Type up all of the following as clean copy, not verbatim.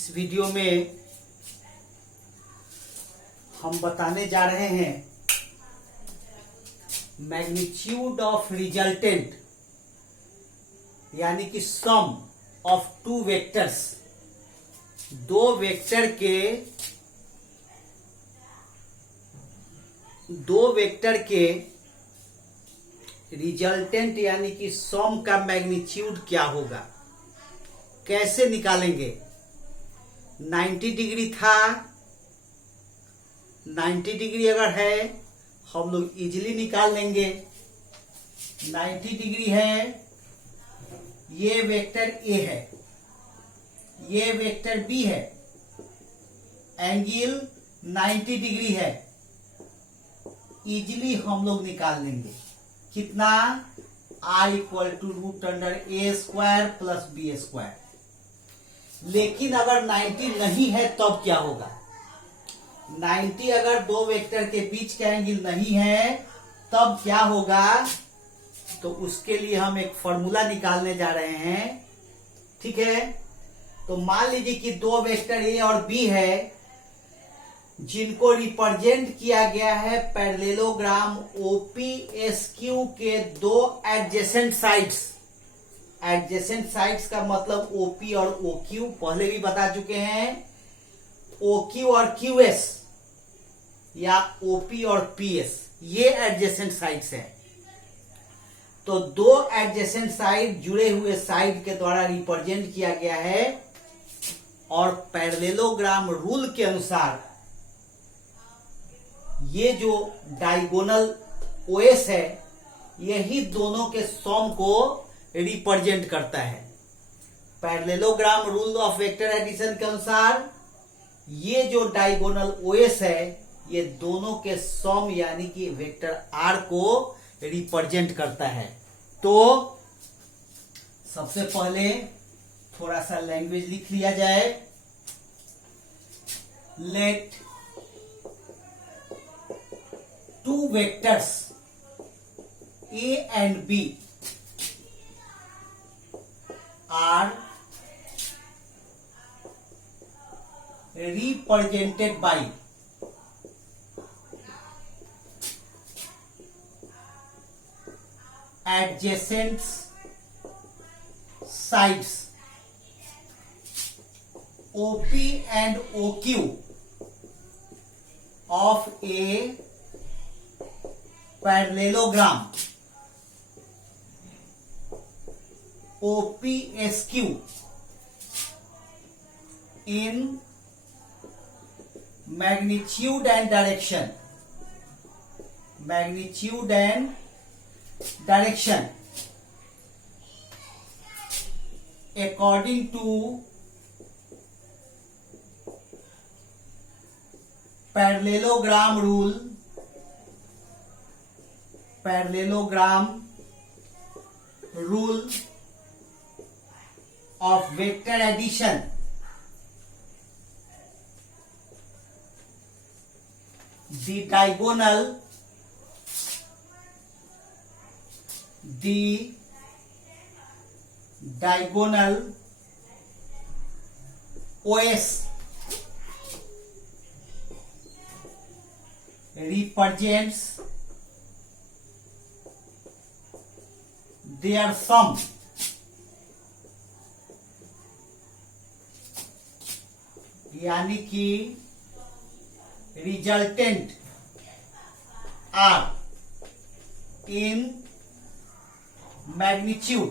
इस वीडियो में हम बताने जा रहे हैं मैग्नीट्यूड ऑफ रिजल्टेंट यानी कि सम ऑफ टू वेक्टर्स, दो वेक्टर के रिजल्टेंट यानी कि सम का मैग्नीट्यूड क्या होगा, कैसे निकालेंगे। 90 डिग्री था, 90 डिग्री अगर है हम लोग इजीली निकाल लेंगे। 90 डिग्री है, ये वेक्टर ए है, ये वेक्टर बी है, एंगल 90 डिग्री है, इजीली हम लोग निकाल लेंगे। कितना? I equal to √a² plus b²। लेकिन अगर 90 नहीं है तब क्या होगा? 90 अगर दो वेक्टर के बीच का एंगल नहीं है तब क्या होगा? तो उसके लिए हम एक फॉर्मूला निकालने जा रहे हैं। ठीक है, तो मान लीजिए कि दो वेक्टर ए और बी है जिनको रिप्रेजेंट किया गया है पैरेललोग्राम OPSQ के दो एडजेसेंट साइड्स। एडजेसेंट साइड्स का मतलब OP और OQ पहले भी बता चुके हैं। OQ और QS या OP और PS ये एडजेसेंट साइड्स हैं। तो दो एडजेसेंट साइड जुड़े हुए साइड के द्वारा रिप्रेजेंट किया गया है और पैरेललोग्राम रूल के अनुसार ये जो डायगोनल OS है यही दोनों के सम को रिप्रेजेंट करता है। Parallelogram rule of vector addition के अनुसार ये जो डायगोनल OS है ये दोनों के सम यानी कि वेक्टर R को रिप्रेजेंट करता है। तो सबसे पहले थोड़ा सा लैंग्वेज लिख लिया जाए। Let two vectors A and B are represented by adjacent sides OP and OQ of a parallelogram OPSQ in magnitude and direction. Magnitude and direction according to parallelogram rule. Parallelogram rule of vector addition. The diagonal OS represents their sum यानी कि resultant R in magnitude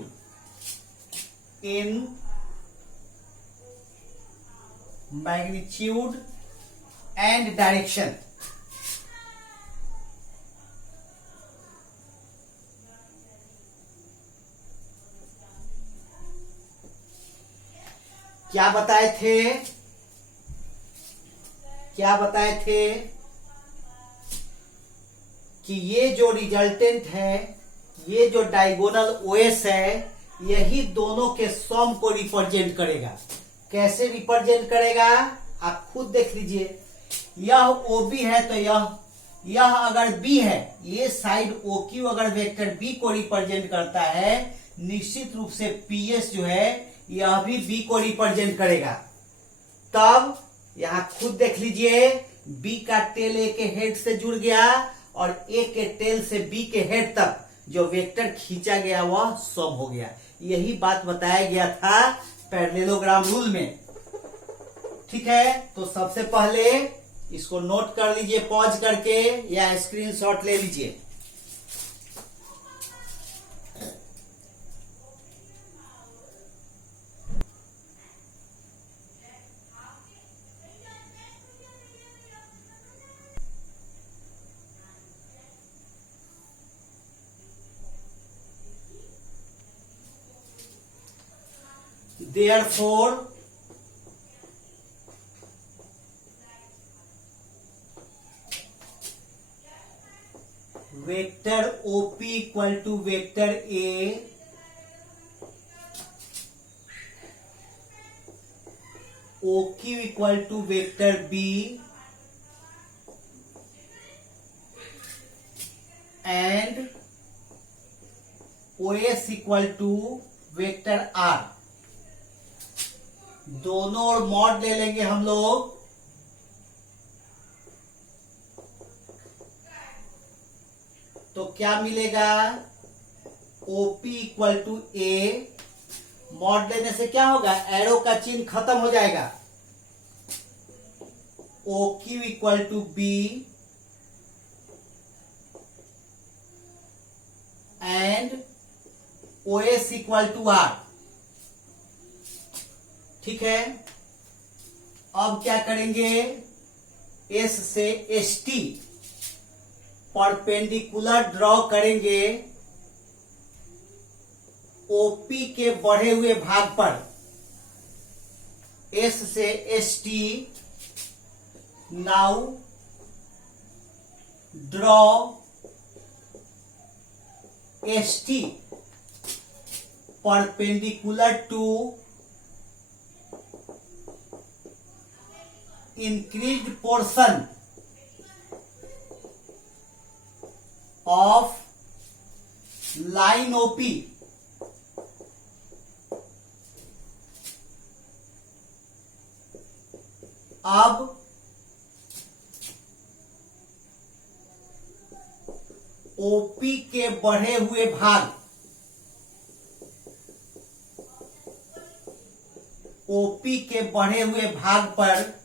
and direction. क्या बताए थे कि ये जो resultant है, ये जो डायगोनल OS है यही दोनों के सम को रिप्रेजेंट करेगा। कैसे रिप्रेजेंट करेगा आप खुद देख लीजिए। यह OB है तो यह अगर B है, ये साइड OQ अगर वेक्टर B को रिप्रेजेंट करता है, निश्चित रूप से PS जो है यह भी B को रिप्रेजेंट करेगा। तब यहां खुद देख लीजिए, बी का टेल ए के हेड से जुड़ गया और ए के टेल से बी के हेड तक जो वेक्टर खींचा गया वह सम हो गया। यही बात बताया गया था पैरेललोग्राम रूल में। ठीक है, तो सबसे पहले इसको नोट कर लीजिए पॉज करके या स्क्रीनशॉट ले लीजिए। Therefore, vector OP equal to vector A OQ equal to vector B and OS equal to vector R। दोनों और मॉड ले लेंगे हम लोग, तो क्या मिलेगा, OP equal to A। Mod लेने से क्या होगा, एरो का चिन्ह खत्म हो जाएगा। OQ equal to B and OS equal to R। ठीक है, अब क्या करेंगे, S से ST परपेंडिकुलर ड्रॉ करेंगे OP के बढ़े हुए भाग पर। S से ST, now draw ST perpendicular to increased portion of line OP। अब OP के बढ़े हुए भाग, OP के बढ़े हुए भाग पर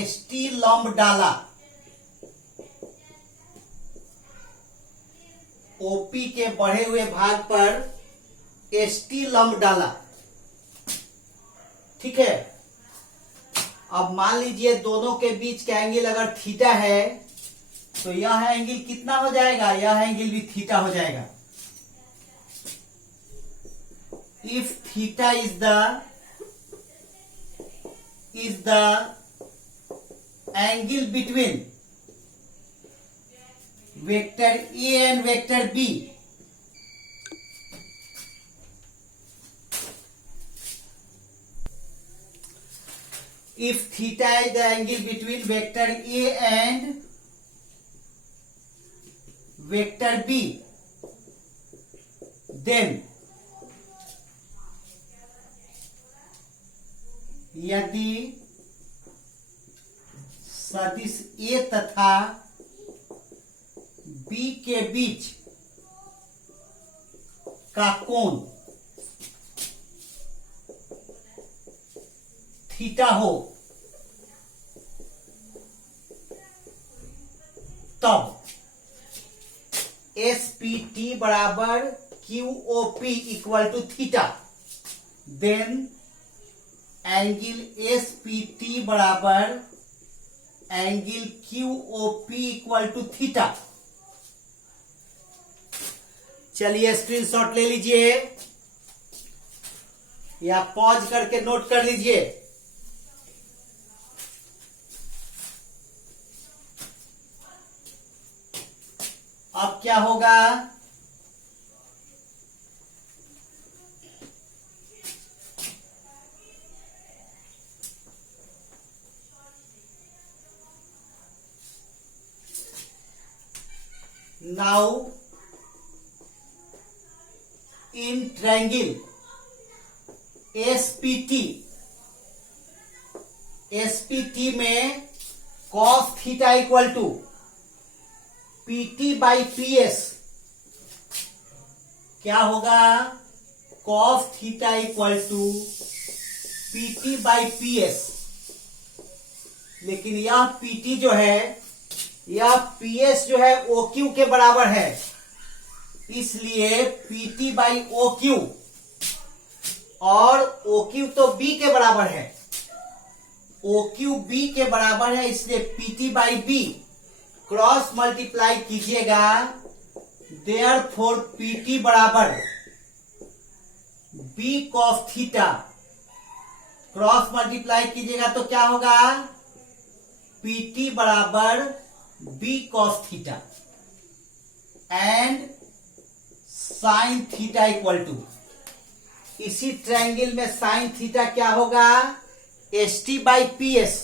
ST लंब डाला। OP के बढ़े हुए भाग पर ST लंब डाला। ठीक है, अब मान लीजिए दोनों के बीच का एंगल अगर थीटा है तो यह एंगल कितना हो जाएगा, यह एंगल भी थीटा हो जाएगा। If theta is the angle between vector A and vector B, if theta is the angle between vector A and vector B, then यदि सदिश A तथा B के बीच का कोण थीटा हो, तब SPT बराबर QOP equal to theta, then angle SPT बराबर angle QOP equal to theta. चलिए स्क्रीनशॉट ले लीजिए या पॉज करके नोट कर लीजिए। अब क्या होगा, now in triangle SPT SPT में cos theta equal to PT by PS क्या होगा, cos theta equal to PT by PS. लेकिन यह पीटी जो है, यह पीएस जो है ओक्यू के बराबर है, इसलिए पीटी बाई ओक्यू, और ओक्यू तो बी के बराबर है, ओक्यू बी के बराबर है, इसलिए PT by B cross multiply कीजिएगा, देयरफॉर पीटी बराबर B cos theta, cross multiply कीजिएगा तो क्या होगा, पीटी बराबर B cos theta and sine theta equal to, इसी ट्रायंगल में साइन थीटा क्या होगा, S T by P S.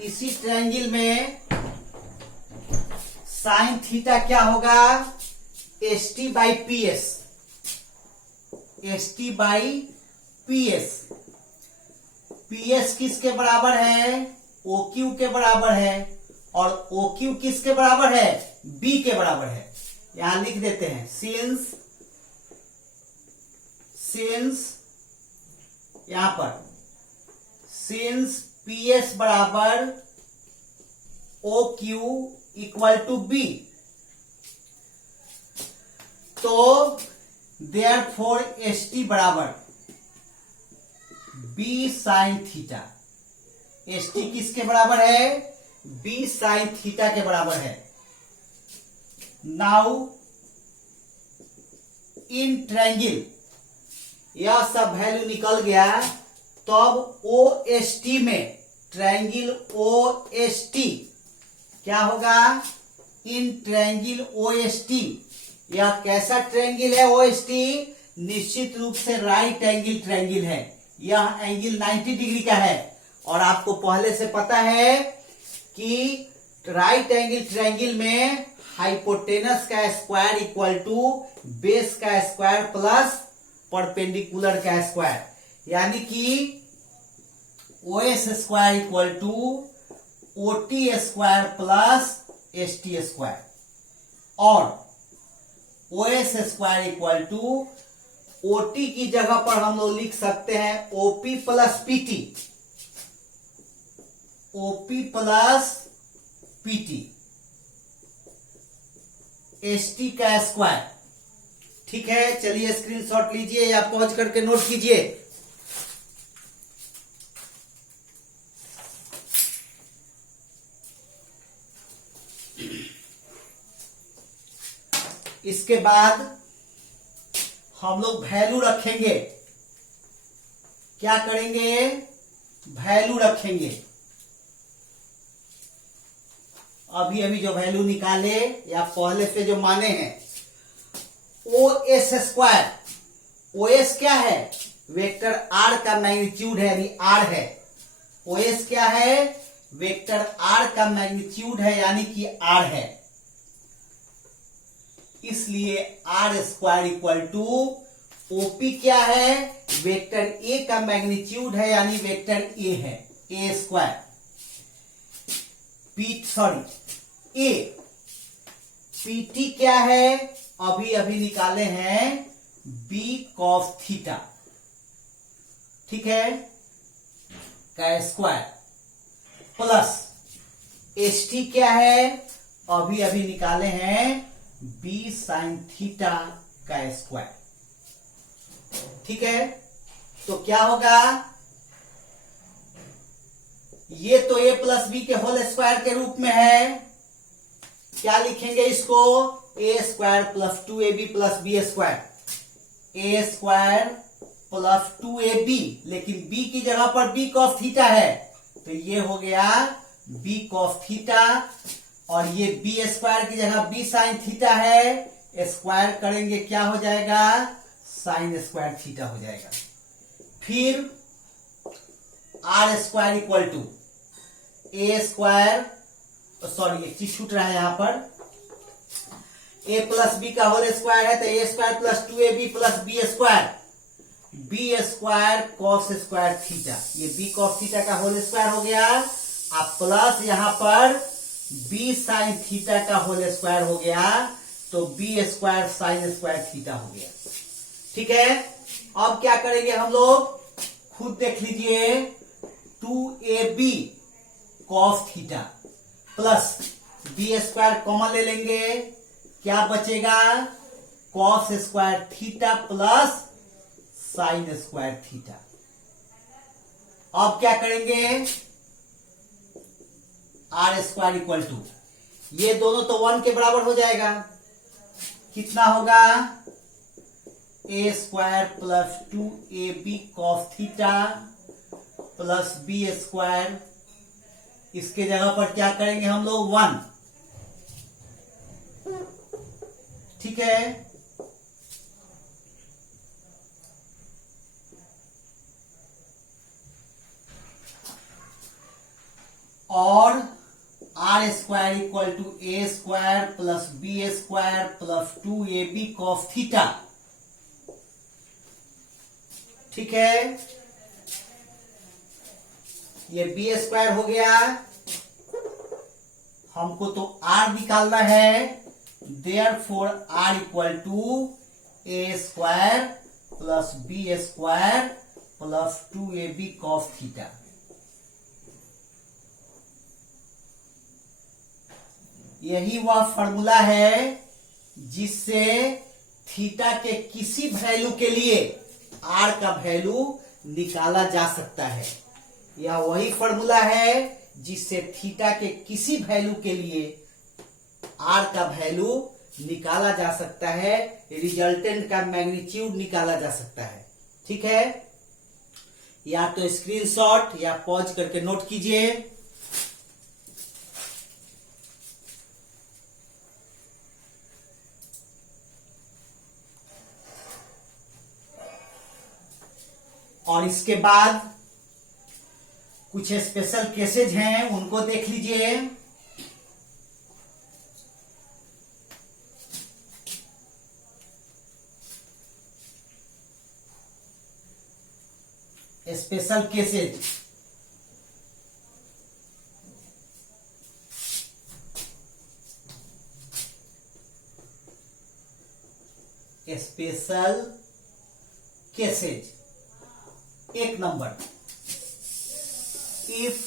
इसी ट्रायंगल में साइन थीटा क्या होगा, S T by P S, S T by P S. P S किसके बराबर है, ओ क्यू के बराबर है, और ओ क्यू किसके बराबर है, बी के बराबर है। यहां लिख देते हैं सिंस यहां पर सिंस पी एस बराबर O Q equal to B, तो देयरफॉर एस टी बराबर B sine theta. S T किसके बराबर है, बी साइन थीटा के बराबर है। नाउ इन ट्रायंगल यह सब वैल्यू निकल गया, तब ओ एस टी में, ट्रायंगल ओ एस टी क्या होगा, in triangle O S T, यह कैसा ट्रायंगल है ओ एस टी, निश्चित रूप से राइट एंगल ट्रायंगल है। यह एंगल 90 डिग्री का है, और आपको पहले से पता है कि राइट एंगल ट्रायंगल में हाइपोटेनस का स्क्वायर इक्वल टू बेस का स्क्वायर प्लस परपेंडिकुलर का स्क्वायर, यानी कि O S square equal to O T square plus S T square, और O S square equal to O T की जगह पर हम लोग लिख सकते हैं OP plus PT, OP plus PT, S T का स्क्वायर। ठीक है, चलिए स्क्रीनशॉट लीजिए या पॉज करके नोट कीजिए। इसके बाद हम लोग वैल्यू रखेंगे, क्या करेंगे, वैल्यू रखेंगे। अभी अभी जो वैल्यू निकाले या पहले से जो माने हैं, O S square, O S क्या है, वेक्टर आर का मैग्नीट्यूड है, यानी आर है। ओ एस क्या है, वेक्टर आर का मैग्नीट्यूड है, यानी कि आर है, इसलिए R square equal to OP क्या है, वेक्टर ए का मैग्नीट्यूड है, यानी वेक्टर ए है, ए स्क्वायर, ए पीटी क्या है, अभी अभी निकाले हैं बी कॉस थीटा, ठीक है, का स्क्वायर, प्लस एस टी क्या है, अभी अभी निकाले हैं बी साइन थीटा का स्क्वायर। ठीक है, तो क्या होगा, ये तो ए प्लस बी के होल स्क्वायर के रूप में है, क्या लिखेंगे इसको, a square plus 2ab plus B square, a square plus 2ab, लेकिन b की जगह पर b कॉस थीटा है, तो ये हो गया b कॉस थीटा, और ये b स्क्वायर की जगह b साइन थीटा है, स्क्वायर करेंगे क्या हो जाएगा, साइन स्क्वायर थीटा हो जाएगा। फिर r square equal to A square, sorry एक चीज छूट रहा है यहां पर, ए प्लस बी का होल स्क्वायर है, तो a square plus 2ab plus B square, b square cos square theta, ये बी कॉस थीटा का होल स्क्वायर हो गया, अब प्लस यहां पर बी साइन थीटा का होल स्क्वायर हो गया, तो b square sine square theta हो गया। ठीक है, अब क्या करेंगे हम लोग, खुद देख लीजिए, 2ab cos theta plus B square common ले लेंगे, क्या बचेगा, cos square theta plus sine square theta. अब क्या करेंगे, आर स्क्वायर इक्वल टू, ये दोनों तो 1 के बराबर हो जाएगा, कितना होगा, a square plus 2ab cos theta plus B square, इसके जगह पर क्या करेंगे हम लोग, 1। ठीक है, और R square equal to A square plus B square plus 2ab cos theta. ठीक है, ये बी स्क्वायर हो गया, हमको तो आर निकालना है, therefore R equal to A square plus B square plus 2ab cos theta. यही वह फॉर्मूला है जिससे थीटा के किसी वैल्यू के लिए आर का वैल्यू निकाला जा सकता है। यह वही फॉर्मूला है जिससे थीटा के किसी वैल्यू के लिए आर का वैल्यू निकाला जा सकता है, रिजल्टेंट का मैग्नीट्यूड निकाला जा सकता है। ठीक है, या तो स्क्रीनशॉट या पॉज करके नोट कीजिए। और इसके बाद कुछ स्पेशल केसेज हैं, उनको देख लीजिए। Special cases, special cases, 1 number, if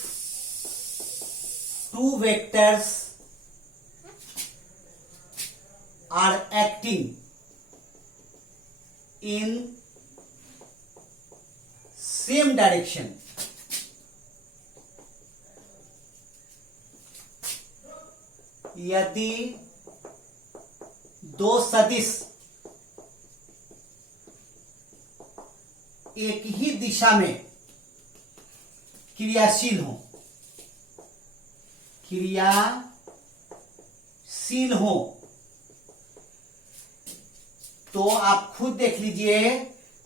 two vectors are acting in same direction, यदि दो सदिश एक ही दिशा में क्रियाशील हो, तो आप खुद देख लीजिए,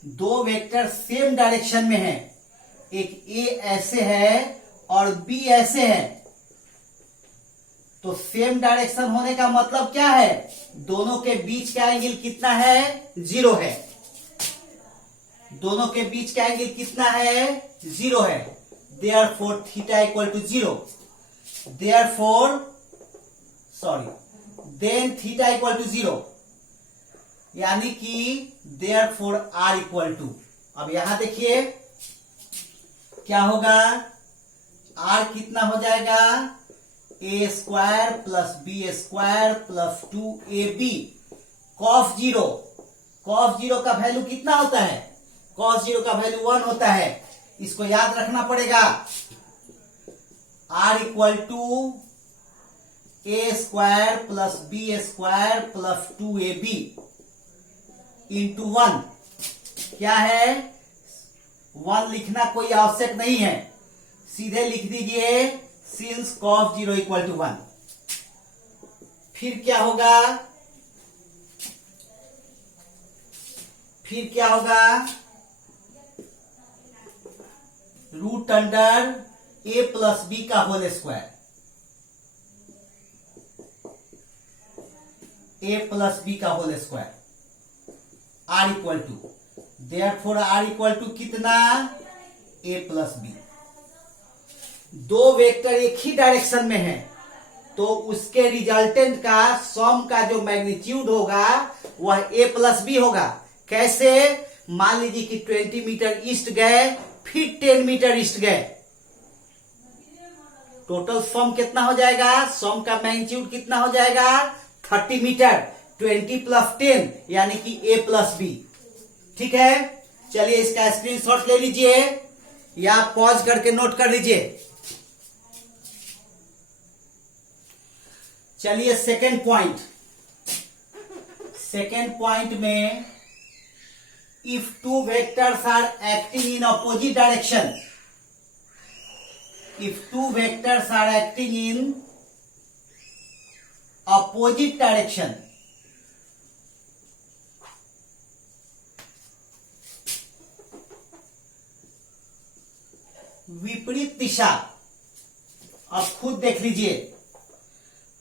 दो वेक्टर सेम डायरेक्शन में है, एक ए ऐसे है और बी ऐसे है, तो सेम डायरेक्शन होने का मतलब क्या है, दोनों के बीच का एंगल कितना है, 0 है। दोनों के बीच का एंगल कितना है, 0 है। Therefore theta equal to 0. Then theta equal to 0. यानी कि therefore r equal to, अब यहां देखिए क्या होगा, r कितना हो जाएगा, a square plus B square plus 2ab cos 0। Cos 0 का वैल्यू कितना होता है, कॉस 0 का वैल्यू 1 होता है, इसको याद रखना पड़ेगा। r equal to A square plus B square plus 2ab into 1, क्या है, 1 लिखना कोई आवश्यक नहीं है, सीधे लिख दीजिए सिंस कॉस 0 इक्वल टू 1। फिर क्या होगा, root under A plus B का whole square, A plus B का whole square, R equal to, therefore R equal to कितना, ए प्लस बी। दो वेक्टर एक ही डायरेक्शन में है तो उसके रिजल्टेंट का सम का जो मैग्नीट्यूड होगा वह ए प्लस बी होगा। कैसे, मान लीजिए कि 20 मीटर ईस्ट गए फिर 10 मीटर ईस्ट गए, टोटल सम कितना हो जाएगा, सम का मैग्नीट्यूड कितना हो जाएगा 30 मीटर, 20 प्लस 10 यानी कि ए प्लस बी। ठीक है, चलिए इसका स्क्रीनशॉट ले लीजिए या पॉज करके नोट कर लीजिए। चलिए सेकेंड पॉइंट, सेकेंड पॉइंट में if two vectors are acting in opposite direction, if two vectors are acting in opposite direction, विपरीत दिशा। अब खुद देख लीजिए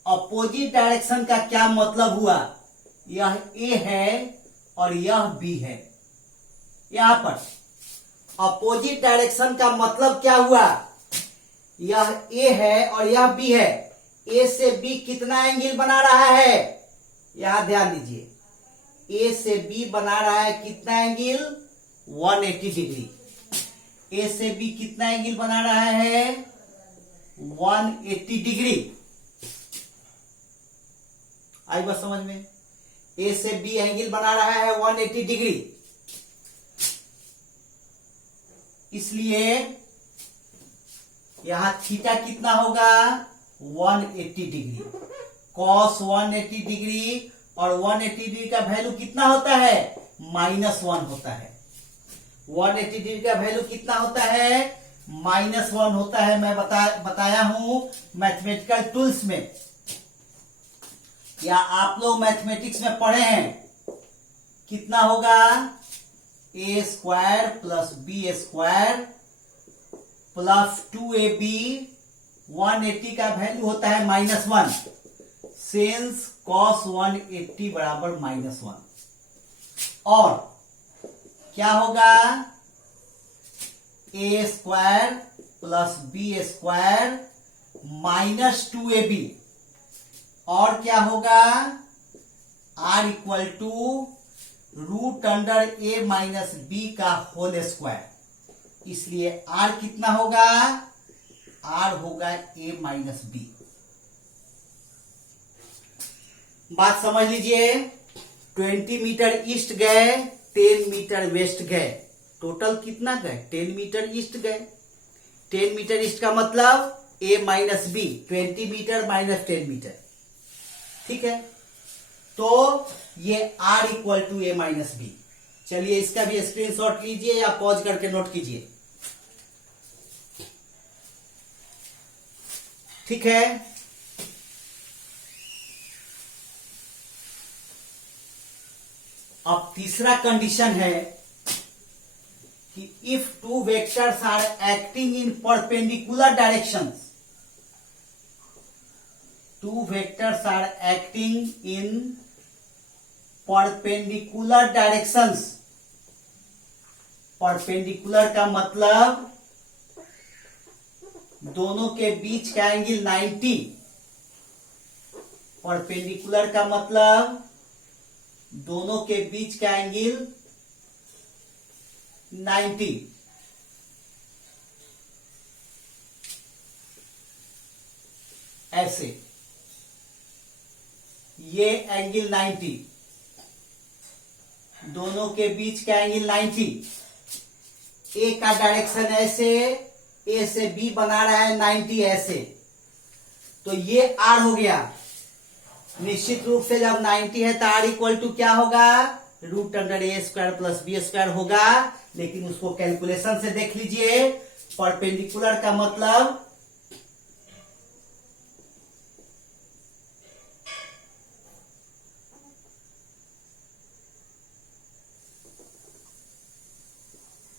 अपोजिट डायरेक्शन का क्या मतलब हुआ, यह ए है और यह बी है। यहां पर अपोजिट डायरेक्शन का मतलब क्या हुआ, यह ए है और यह बी है। ए से बी कितना एंगल बना रहा है, यहां ध्यान दीजिए, ए से बी बना रहा है कितना एंगल 180 डिग्री। ए से बी कितना एंगल बना रहा है 180 डिग्री। आई बात समझ में, ए से बी एंगल बना रहा है 180 डिग्री। इसलिए यहां थीटा कितना होगा 180 डिग्री, कॉस 180 डिग्री, और 180 डिग्री का वैल्यू कितना होता है -1 होता है। 180 डिग्री का वैल्यू कितना होता है -1 होता है। मैं बताया हूं मैथमेटिकल टूल्स में, या आप लोग मैथमेटिक्स में पढ़े हैं, कितना होगा a square plus B square plus 2ab, 180 का वैल्यू होता है -1, सिंस cos 180 बराबर -1। और क्या होगा a square plus B square -2ab, और क्या होगा r equal to √a minus b का होल स्क्वायर। इसलिए r कितना होगा, r होगा a माइनस बी। बात समझ लीजिए, 20 मीटर ईस्ट गए 10 मीटर वेस्ट गए, टोटल कितना गए 10 मीटर ईस्ट गए। 10 मीटर ईस्ट का मतलब a minus B, 20 metre minus 10 metre. ठीक है, तो ये r equal to a minus B. चलिए इसका भी स्क्रीनशॉट लीजिए या पॉज करके नोट कीजिए। ठीक है, अब तीसरा कंडीशन है कि if two vectors are acting in perpendicular directions, two vectors are acting in perpendicular directions। परपेंडिकुलर का मतलब दोनों के बीच का एंगल 90। परपेंडिकुलर का मतलब दोनों के बीच का एंगल 90। ऐसे ये एंगल 90, दोनों के बीच का एंगल 90। ए का डायरेक्शन ऐसे, ए से बी बना रहा है 90 ऐसे, तो ये आर हो गया। निश्चित रूप से जब 90 है तो आर इक्वल टू क्या होगा √a² प्लस b² होगा। लेकिन उसको कैलकुलेशन से देख लीजिए, परपेंडिकुलर का मतलब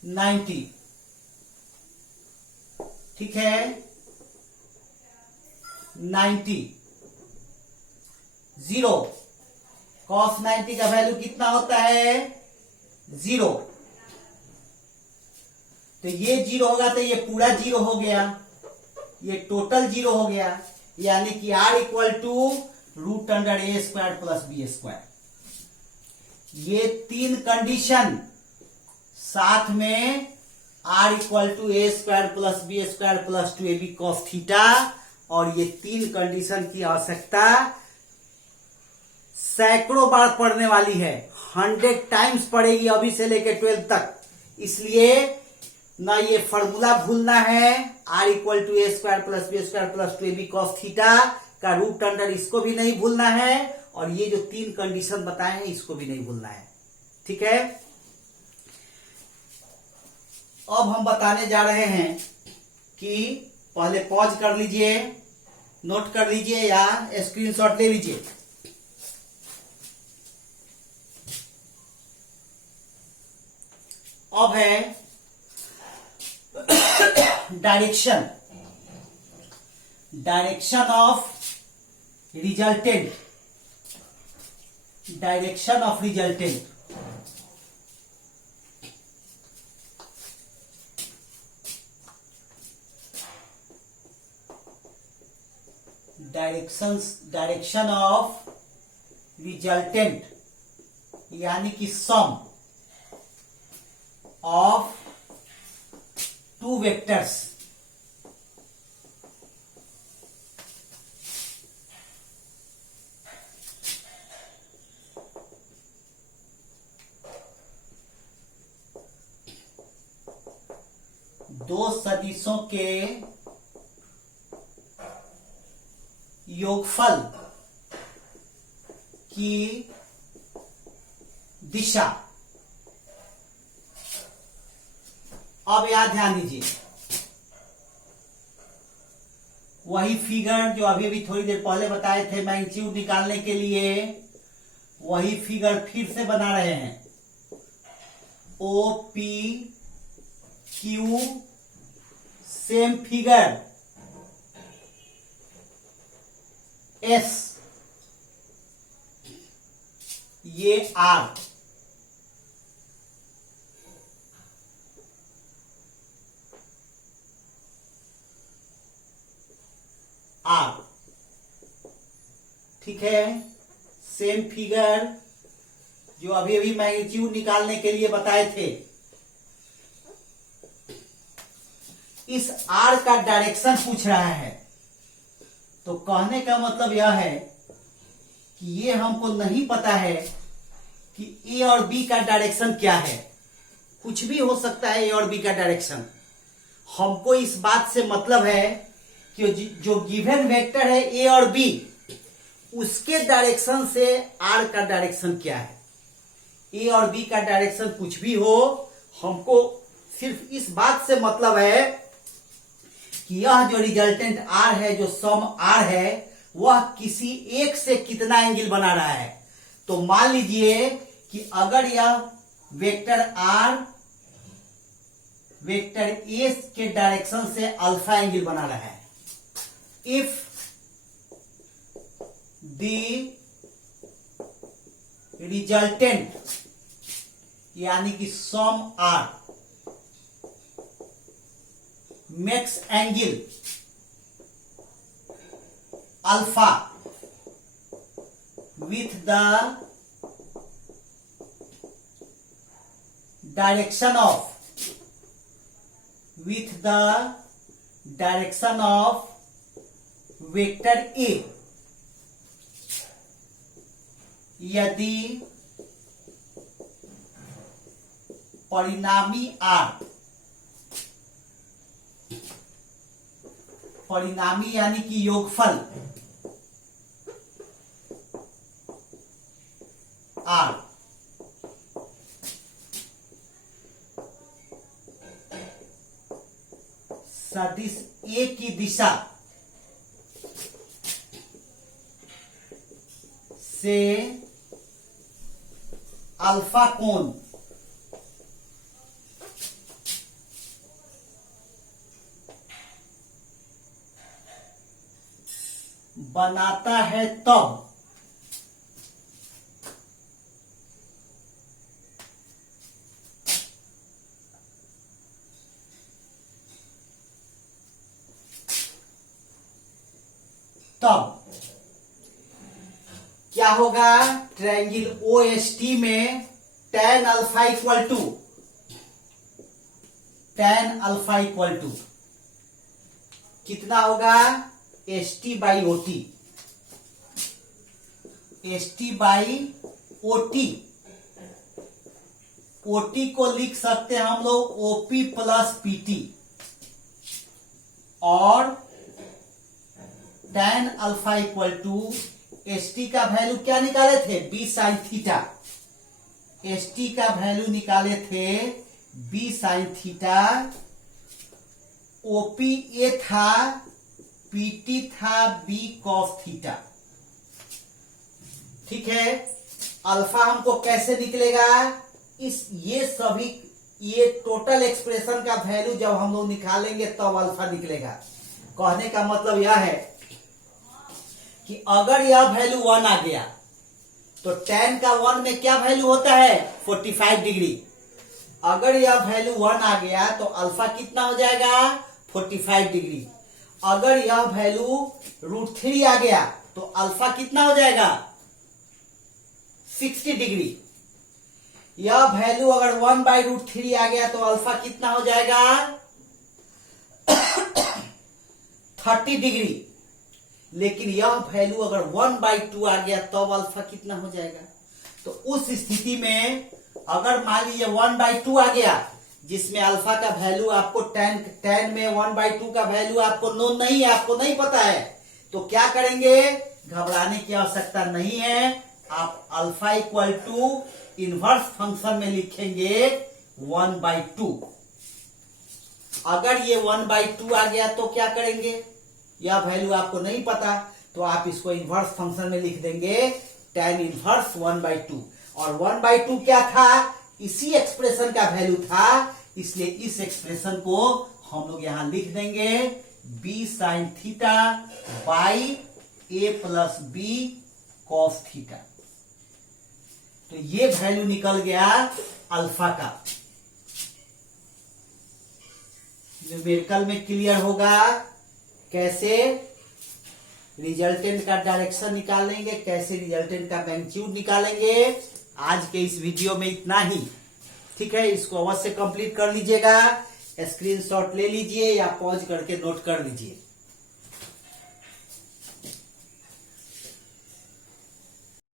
$90। ठीक है, 90 0, cos 90 का वैल्यू कितना होता है 0। तो ये 0 होगा तो ये पूरा 0 हो गया, ये टोटल 0 हो गया, यानी कि r equal to root under A square plus B square. ये तीन कंडीशन साथ में r equal to A square plus B square plus 2ab cos theta, और ये तीन कंडीशन की आवश्यकता सैकड़ों बार पढ़ने वाली है, 100 टाइम्स पढ़ेगी अभी से लेके 12 तक। इसलिए ना ये फॉर्मूला भूलना है, r equal to A square plus B square plus 2ab cos theta का रूट अंडर इसको भी नहीं भूलना है, और ये जो तीन कंडीशन बताए हैं इसको भी नहीं भूलना है। ठीक है, अब हम बताने जा रहे हैं कि पहले पॉज कर लीजिए, नोट कर लीजिए या स्क्रीनशॉट ले लीजिए। अब है direction, direction of resultant, direction of resultant. Direction of resultant यानी कि सम ऑफ टू वेक्टर्स। दो सदिशों के योगफल की दिशा। अब यहां ध्यान दीजिए, वही फिगर जो अभी अभी थोड़ी देर पहले बताए थे मैग्नीट्यूड निकालने के लिए, वही फिगर फिर से बना रहे हैं। O P Q same figure, S ये आर, आर ठीक है, सेम फिगर जो अभी अभी मैग्नीट्यूड निकालने के लिए बताए थे। इस आर का डायरेक्शन पूछ रहा है, तो कहने का मतलब यह है कि ये हमको नहीं पता है कि ए और बी का डायरेक्शन क्या है। कुछ भी हो सकता है ए और बी का डायरेक्शन। हमको इस बात से मतलब है कि जो गिवन वेक्टर है ए और बी, उसके डायरेक्शन से आर का डायरेक्शन क्या है। ए और बी का डायरेक्शन कुछ भी हो, हमको सिर्फ इस बात से मतलब है कि यह जो रिजल्टेंट आर है, जो सम आर है, वह किसी एक से कितना एंगल बना रहा है। तो मान लीजिए कि अगर यह वेक्टर आर वेक्टर ए के डायरेक्शन से अल्फा एंगल बना रहा है, इफ द रिजल्टेंट यानी कि sum R makes angle alpha with the direction of vector A, यदि परिणामी R, परिणामी यानी कि योगफल R सदिश A की दिशा से अल्फा कोण बनाता है, तब तब क्या होगा, ट्रायंगल OST में tan अल्फा इक्वल टू कितना होगा, ST by OT, ST by OT। OT को लिख सकते हैं हम लोग OP प्लस PT, और tan alpha equal to ST का वैल्यू क्या निकाले थे, B साइन थीटा। ST का वैल्यू निकाले थे B sine theta, OP A था, PT था B कॉस थीटा। ठीक है, अल्फा हमको कैसे निकलेगा, ये टोटल एक्सप्रेशन का वैल्यू जब हम लोग निकालेंगे तब अल्फा निकलेगा। कहने का मतलब यह है कि अगर यह वैल्यू 1 आ गया तो tan का 1 में क्या वैल्यू होता है, 45 डिग्री। अगर यह वैल्यू 1 आ गया तो अल्फा कितना हो जाएगा, 45 डिग्री। अगर यह वैल्यू √3 आ गया तो अल्फा कितना हो जाएगा, 60 डिग्री। यह वैल्यू अगर 1/√3 आ गया तो अल्फा कितना हो जाएगा, 30 डिग्री। लेकिन यह वैल्यू अगर 1/2 आ गया तब अल्फा कितना हो जाएगा। तो उस स्थिति में अगर मान लीजिए 1/2 आ गया, जिसमें अल्फा का वैल्यू आपको tan में 1/2 का वैल्यू आपको नोन नहीं है, आपको नहीं पता है, तो क्या करेंगे, घबराने की आवश्यकता नहीं है। आप alpha equal to inverse function में लिखेंगे 1/2। अगर ये 1/2 आ गया तो क्या करेंगे, यह वैल्यू आपको नहीं पता तो आप इसको इनवर्स फंक्शन में लिख देंगे tan इनवर्स 1/2। और 1/2 क्या था, इसी एक्सप्रेशन का वैल्यू था, इसलिए इस एक्सप्रेशन को हम लोग यहां लिख देंगे B sine theta by A plus B cos theta. तो ये वैल्यू निकल गया अल्फा का। न्यूमेरिकल में क्लियर होगा कैसे रिजल्टेंट का डायरेक्शन निकालेंगे, कैसे रिजल्टेंट का मैग्नीट्यूड निकालेंगे। आज के इस वीडियो में इतना ही। ठीक है, इसको अवश्य कंप्लीट कर लीजिएगा, स्क्रीनशॉट ले लीजिए या पॉज करके नोट कर लीजिए।